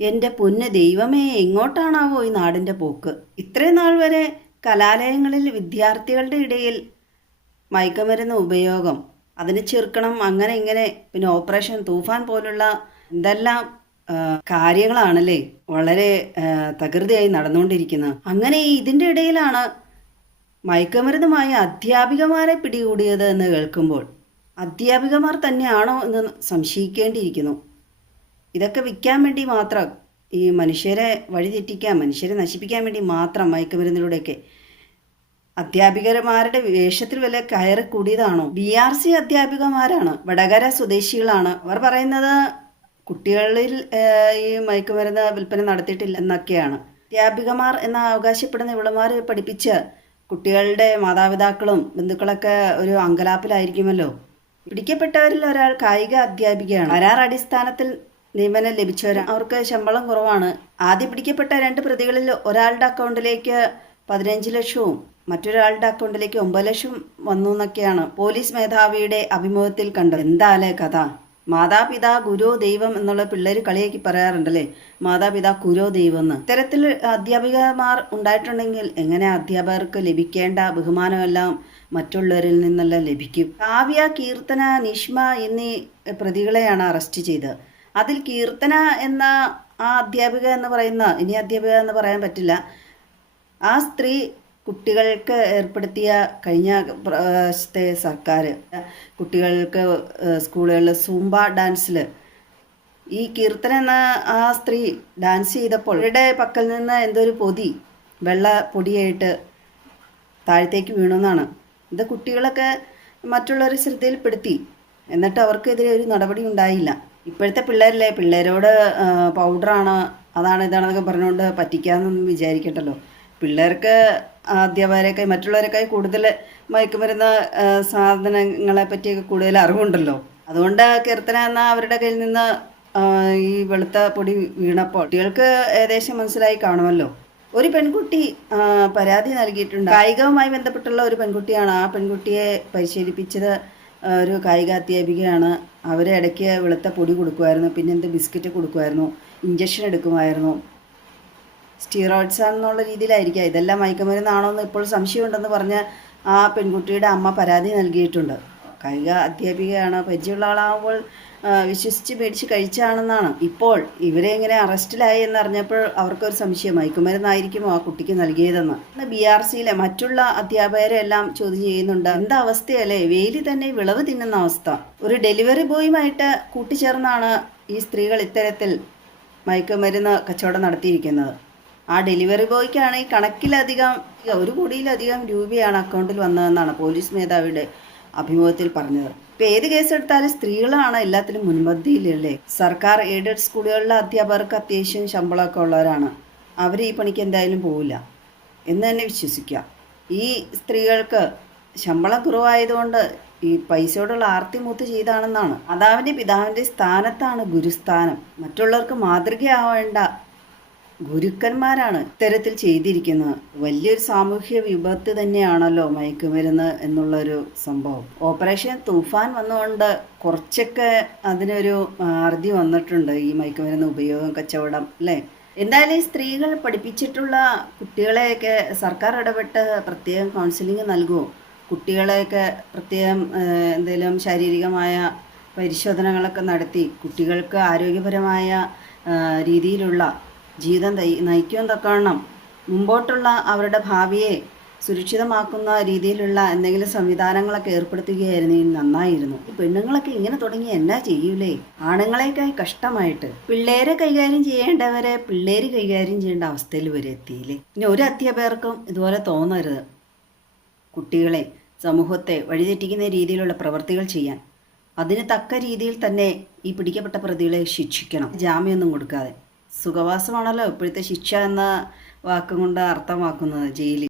എൻ്റെ പൊന്ന് ദൈവമേ, എങ്ങോട്ടാണാവോ ഈ നാടിൻ്റെ പോക്ക്? ഇത്രയും നാൾ വരെ കലാലയങ്ങളിൽ വിദ്യാർത്ഥികളുടെ ഇടയിൽ മയക്കുമരുന്ന് ഉപയോഗം, അതിനെ ചെറുക്കണം, അങ്ങനെ ഇങ്ങനെ, പിന്നെ ഓപ്പറേഷൻ തൂഫാൻ പോലുള്ള എന്തെല്ലാം കാര്യങ്ങളാണല്ലേ വളരെ തകൃതിയായി നടന്നുകൊണ്ടിരിക്കുന്നത്. അങ്ങനെ ഇതിൻ്റെ ഇടയിലാണ് മയക്കുമരുന്നുമായി അധ്യാപികമാരെ പിടികൂടിയത് എന്ന് കേൾക്കുമ്പോൾ അധ്യാപികമാർ തന്നെയാണോ എന്ന് സംശയിക്കേണ്ടിയിരിക്കുന്നു. ഇതൊക്കെ വിൽക്കാൻ വേണ്ടി മാത്രം, ഈ മനുഷ്യരെ വഴിതെറ്റിക്കാൻ, മനുഷ്യരെ നശിപ്പിക്കാൻ വേണ്ടി മാത്രം മയക്കുമരുന്നിലൂടെയൊക്കെ അധ്യാപികമാരുടെ വേഷത്തിൽ വല്ല കയറി കൂടിയതാണോ? BRC അധ്യാപികമാരാണ്, വടകര സ്വദേശികളാണ്. അവർ പറയുന്നത് കുട്ടികളിൽ ഈ മയക്കുമരുന്ന് വിൽപ്പന നടത്തിയിട്ടില്ല എന്നൊക്കെയാണ്. അധ്യാപികമാർ എന്ന് അവകാശപ്പെടുന്ന ഇവളുമാർ പഠിപ്പിച്ച് കുട്ടികളുടെ മാതാപിതാക്കളും ബന്ധുക്കളൊക്കെ ഒരു അങ്കലാപ്പിലായിരിക്കുമല്ലോ. പിടിക്കപ്പെട്ടവരിൽ ഒരാൾ കായിക അധ്യാപികയാണ്. കരാർ അടിസ്ഥാനത്തിൽ നിയമനം ലഭിച്ചവരാണ്. അവർക്ക് ശമ്പളം കുറവാണ്. ആദ്യം പിടിക്കപ്പെട്ട 2 പ്രതികളിൽ ഒരാളുടെ അക്കൗണ്ടിലേക്ക് 15 ലക്ഷവും മറ്റൊരാളുടെ അക്കൗണ്ടിലേക്ക് 9 ലക്ഷം വന്നു എന്നൊക്കെയാണ് പോലീസ് മേധാവിയുടെ അഭിമുഖത്തിൽ കണ്ടത്. എന്താലേ കഥ? മാതാപിതാ ഗുരു ദൈവം എന്നുള്ള പിള്ളേർ കളിയാക്കി പറയാറുണ്ടല്ലേ, മാതാപിതാ ഗുരു ദൈവം എന്ന്. ഇത്തരത്തിൽ അധ്യാപികമാർ ഉണ്ടായിട്ടുണ്ടെങ്കിൽ എങ്ങനെ അധ്യാപകർക്ക് ലഭിക്കേണ്ട ബഹുമാനമെല്ലാം മറ്റുള്ളവരിൽ നിന്നെല്ലാം ലഭിക്കും? കാവ്യ, കീർത്തന, നിഷ്മ എന്നീ പ്രതികളെയാണ് അറസ്റ്റ് ചെയ്തത്. അതിൽ കീർത്തന എന്ന ആ അധ്യാപിക എന്ന് പറയുന്ന, ഇനി അധ്യാപിക എന്ന് പറയാൻ പറ്റില്ല, ആ സ്ത്രീ കുട്ടികൾക്ക് ഏർപ്പെടുത്തിയ കഴിഞ്ഞ പ്രാവശ്യത്തെ സർക്കാർ കുട്ടികൾക്ക് സ്കൂളുകളിൽ സൂംബ ഡാൻസിൽ ഈ കീർത്തന എന്ന ആ സ്ത്രീ ഡാൻസ് ചെയ്തപ്പോൾ അവരുടെ പക്കൽ നിന്ന് എന്തോ ഒരു പൊതി വെള്ള പൊടിയായിട്ട് താഴത്തേക്ക് വീണെന്നാണ്. ഇത് കുട്ടികളൊക്കെ മറ്റുള്ളവർ ശ്രദ്ധയിൽപ്പെടുത്തി, എന്നിട്ട് അവർക്കെതിരെ ഒരു നടപടി ഉണ്ടായില്ല. ഇപ്പോഴത്തെ പിള്ളേരല്ലേ, പിള്ളേരോട് പൗഡറാണ് അതാണ് ഇതാണെന്നൊക്കെ പറഞ്ഞുകൊണ്ട് പറ്റിക്കാമെന്നൊന്നും വിചാരിക്കട്ടല്ലോ. പിള്ളേർക്ക് അധ്യാപകരെക്കായി മറ്റുള്ളവരെക്കായി കൂടുതൽ മയക്കുമരുന്ന് സാധനങ്ങളെ പറ്റിയൊക്കെ കൂടുതൽ അറിവുണ്ടല്ലോ. അതുകൊണ്ട് കീർത്തന എന്ന അവരുടെ കയ്യിൽ നിന്ന് ഈ വെളുത്ത പൊടി വീണപ്പോൾ കുട്ടികൾക്ക് ഏകദേശം മനസ്സിലായി കാണുമല്ലോ. ഒരു പെൺകുട്ടി പരാതി നൽകിയിട്ടുണ്ട്. കായികവുമായി ബന്ധപ്പെട്ടുള്ള ഒരു പെൺകുട്ടിയാണ്. ആ പെൺകുട്ടിയെ പരിശീലിപ്പിച്ചത് ഒരു കായിക അധ്യാപികയാണ്. അവരെ ഇടയ്ക്ക് വെളുത്ത പൊടി കൊടുക്കുമായിരുന്നു, പിന്നെ ബിസ്ക്കറ്റ് കൊടുക്കുമായിരുന്നു, ഇഞ്ചക്ഷൻ എടുക്കുമായിരുന്നു. സ്റ്റീറോയിഡ്സ് എന്നുള്ള രീതിയിലായിരിക്കാം. ഇതെല്ലാം മയക്കുമരുന്നാണോ എന്ന് ഇപ്പോൾ സംശയമുണ്ടെന്ന് പറഞ്ഞ് ആ പെൺകുട്ടിയുടെ അമ്മ പരാതി നൽകിയിട്ടുണ്ട്. കായിക അധ്യാപികയാണ്, പരിചയമുള്ള ആളാകുമ്പോൾ വിശ്വസിച്ച് മേടിച്ച് കഴിച്ചാണെന്നാണ്. ഇപ്പോൾ ഇവരെ ഇങ്ങനെ അറസ്റ്റിലായി എന്നറിഞ്ഞപ്പോൾ അവർക്കൊരു സംശയം, മയക്കുമരുന്നായിരിക്കുമോ ആ കുട്ടിക്ക് നൽകിയതെന്ന്. BRCയിലെ മറ്റുള്ള അധ്യാപകരെ എല്ലാം ചോദ്യം ചെയ്യുന്നുണ്ട്. എന്താ അവസ്ഥയല്ലേ, വെയിലിൽ തന്നെ വിളവ് തിന്നുന്ന അവസ്ഥ. ഒരു ഡെലിവറി ബോയുമായിട്ട് കൂട്ടിച്ചേർന്നാണ് ഈ സ്ത്രീകൾ ഇത്തരത്തിൽ മയക്കുമരുന്ന് കച്ചവടം നടത്തിയിരിക്കുന്നത്. ആ ഡെലിവറി ബോയ്ക്കാണ് ഈ കണക്കിലധികം 1 കോടിയിലധികം രൂപയാണ് അക്കൗണ്ടിൽ വന്നതെന്നാണ് പോലീസ് മേധാവിയുടെ അഭിമുഖത്തിൽ പറഞ്ഞത്. ഇപ്പം ഏത് കേസെടുത്താലും സ്ത്രീകളാണ് എല്ലാത്തിലും മുൻപന്തിയിലല്ലേ. സർക്കാർ എയ്ഡഡ് സ്കൂളുകളിലെ അധ്യാപകർക്ക് അത്യാവശ്യം ശമ്പളമൊക്കെ ഉള്ളവരാണ്. അവർ ഈ പണിക്ക് എന്തായാലും പോവില്ല എന്ന് തന്നെ വിശ്വസിക്കുക. ഈ സ്ത്രീകൾക്ക് ശമ്പളം കുറവായതുകൊണ്ട് ഈ പൈസയോടുള്ള ആർത്തിമൂത്ത് ചെയ്താണെന്നാണ്. മാതാവിൻ്റെ പിതാവിൻ്റെ സ്ഥാനത്താണ് ഗുരുസ്ഥാനം. മറ്റുള്ളവർക്ക് മാതൃകയാവേണ്ട ഗുരുക്കന്മാരാണ് ഇത്തരത്തിൽ ചെയ്തിരിക്കുന്നത്. വലിയൊരു സാമൂഹ്യ വിപത്ത് തന്നെയാണല്ലോ മയക്കുമരുന്ന് എന്നുള്ളൊരു സംഭവം. ഓപ്പറേഷൻ തൂഫാൻ വന്നുകൊണ്ട് കുറച്ചൊക്കെ അതിനൊരു അറുതി വന്നിട്ടുണ്ട്, ഈ മയക്കുമരുന്ന് ഉപയോഗം, കച്ചവടം അല്ലേ. എന്തായാലും ഈ സ്ത്രീകൾ പഠിപ്പിച്ചിട്ടുള്ള കുട്ടികളെയൊക്കെ സർക്കാർ ഇടപെട്ട് പ്രത്യേകം കൗൺസിലിംഗ് നൽകുമോ? കുട്ടികളെയൊക്കെ പ്രത്യേകം എന്തെങ്കിലും ശാരീരികമായ പരിശോധനകളൊക്കെ നടത്തി കുട്ടികൾക്ക് ആരോഗ്യപരമായ രീതിയിലുള്ള ജീവിതം നയിക്കാൻ തക്കവണ്ണം മുമ്പോട്ടുള്ള അവരുടെ ഭാവിയെ സുരക്ഷിതമാക്കുന്ന രീതിയിലുള്ള എന്തെങ്കിലും സംവിധാനങ്ങളൊക്കെ ഏർപ്പെടുത്തുകയായിരുന്നെങ്കിൽ നന്നായിരുന്നു. ഈ പെണ്ണുങ്ങളൊക്കെ ഇങ്ങനെ തുടങ്ങി എന്നാ ചെയ്യൂലേ? ആണുങ്ങളെക്കായി കഷ്ടമായിട്ട് പിള്ളേരെ കൈകാര്യം ചെയ്യേണ്ടവരെ പിള്ളേര് കൈകാര്യം ചെയ്യേണ്ട അവസ്ഥയിൽ വരെ എത്തിയില്ലേ. ഇനി ഒരു അധ്യാപകർക്കും ഇതുപോലെ തോന്നരുത്. കുട്ടികളെ, സമൂഹത്തെ വഴിതെറ്റിക്കുന്ന രീതിയിലുള്ള പ്രവൃത്തികൾ ചെയ്യാൻ അതിന് തക്ക രീതിയിൽ തന്നെ ഈ പിടിക്കപ്പെട്ട പ്രതികളെ ശിക്ഷിക്കണം, ജാമ്യമൊന്നും കൊടുക്കാതെ. സുഖവാസമാണല്ലോ ഇപ്പോഴത്തെ ശിക്ഷ എന്ന വാക്കും കൊണ്ട് അർത്ഥമാക്കുന്നത്, ജയിലിൽ.